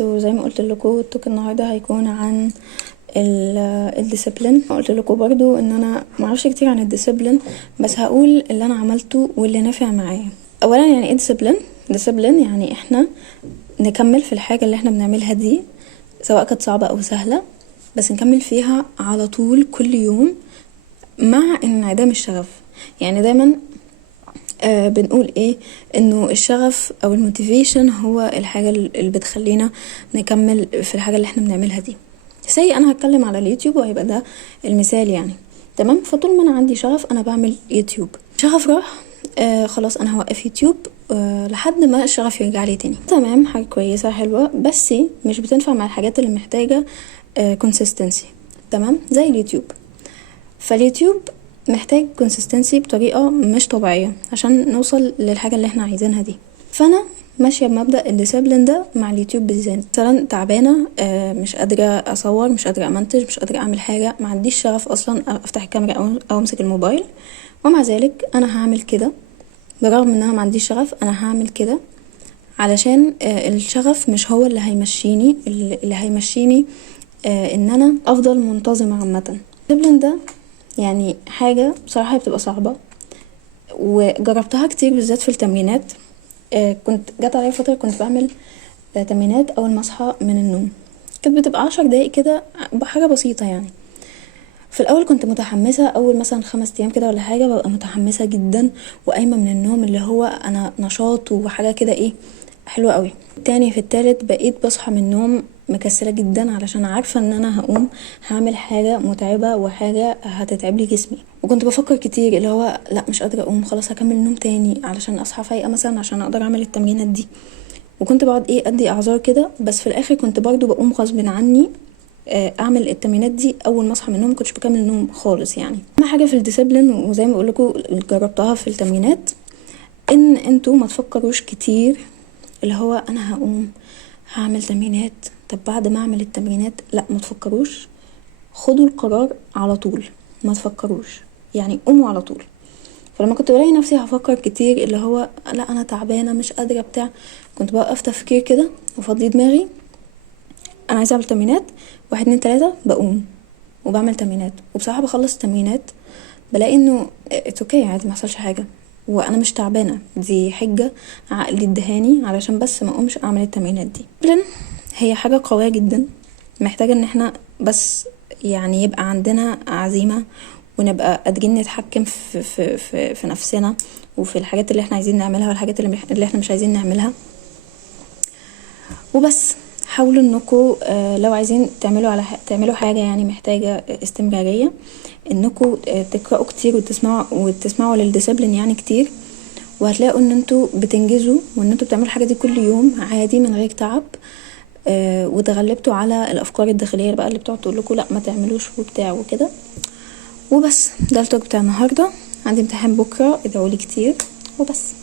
وزي ما قلت لكم التوك النهارده هيكون عن الديسيبلين. قلت لكم برضو ان انا معرفش كتير عن الديسيبلين، بس هقول اللي انا عملته واللي نافع معايا. اولا يعني ايه ديسيبلين؟ يعني احنا نكمل في الحاجه اللي احنا بنعملها دي، سواء كانت صعبه او سهله، بس نكمل فيها على طول كل يوم مع انعدام الشغف. يعني دايما بنقول ايه، انه الشغف او الموتيفيشن هو الحاجة اللي بتخلينا نكمل في الحاجة اللي احنا بنعملها دي. انا هتكلم على اليوتيوب وهيبقى ده المثال يعني. تمام، فطول ما انا عندي شغف انا بعمل يوتيوب. شغف راح خلاص انا هوقف يوتيوب لحد ما الشغف يرجع لي تاني. تمام، حاجة كويسة حلوة، بس مش بتنفع مع الحاجات اللي محتاجة كونسيستنسي. تمام، زي اليوتيوب. فاليوتيوب محتاج كونسيستنسي بطريقة مش طبيعية عشان نوصل للحاجة اللي احنا عايزينها دي. فانا ماشية بمبدأ الديسيبلين ده مع اليوتيوب بالذات. مثلا تعبانة مش قادرة اصور، مش قادرة امنتج، مش قادرة اعمل حاجة، ما عنديش شغف اصلا افتح الكاميرا او امسك الموبايل، ومع ذلك انا هعمل كده. برغم ان انا ما عنديش شغف انا هعمل كده، علشان الشغف مش هو اللي هيمشيني. اللي هيمشيني ان انا افضل منتظمة عامة. الديسيبلين ده يعني حاجة بصراحة بتبقى صعبة، وجربتها كتير بالذات في التمرينات. كنت جات عليا فترة كنت بعمل تمرينات اول ما اصحى من النوم، كانت بتبقى 10 دقايق كده بحاجة بسيطة يعني. في الاول كنت متحمسة، اول مثلا 5 ايام كده ولا حاجة ببقى متحمسة جدا وقايمة من النوم اللي هو انا نشاط وحاجة كده ايه حلوة قوي. التاني في التالت بقيت بصحى من النوم مكسلة جدا، علشان عارفة ان انا هقوم هعمل حاجة متعبة وحاجة هتتعب لي جسمي. وكنت بفكر كتير اللي هو لا مش قادرة اقوم، خلاص هكمل نوم تاني علشان اصحى فايقة مثلا عشان اقدر اعمل التمرينات دي. وكنت بقعد ادي اعذار كده، بس في الاخر كنت برضو بقوم غصب عني اعمل التمرينات دي اول ما اصحى من النوم. مكنتش بكمل نوم خالص يعني. اهم حاجة في الديسيبلين، وزي ما بقولكوا جربتها في التمرينات، ان انتوا ما تفكروش كتير اللي هو انا هقوم هعمل تمرينات، طب بعد ما اعمل التمرينات لا، ما تفكروش، خدوا القرار على طول، ما تفكروش يعني قوموا على طول. فلما كنت بلاقي نفسي هفكر كتير اللي هو لا انا تعبانه مش قادره بتاع، كنت بوقف تفكير كده وافضي دماغي، انا عايزه اعمل تمرينات 1 2 3، بقوم وبعمل تمرينات. وبصراحه بخلص تمرينات بلاقي انه اتس اوكي عادي، ما حصلش حاجه وانا مش تعبانه. دي حجه عقلي ادهاني علشان بس ما اقومش اعمل التمرينات دي. هي حاجه قويه جدا، محتاجه ان احنا بس يعني يبقى عندنا عزيمه، ونبقى قادرين نتحكم في نفسنا وفي الحاجات اللي احنا عايزين نعملها والحاجات اللي احنا مش عايزين نعملها. وبس حاولوا انكم لو عايزين تعملوا حاجه يعني محتاجه استمراريه، انكم تقراوا كتير وتسمعوا للديسيبلين يعني كتير، وهتلاقوا ان انتوا بتنجزوا وان انتوا بتعملوا الحاجه دي كل يوم عادي من غير تعب. وتغلبتوا على الافكار الداخليه بقى اللي بتقعد تقول لكم لا ما تعملوش وبتاع وكده. وبس ده التوك بتاع النهارده. عندي امتحان بكره، ادعوا لي كتير وبس.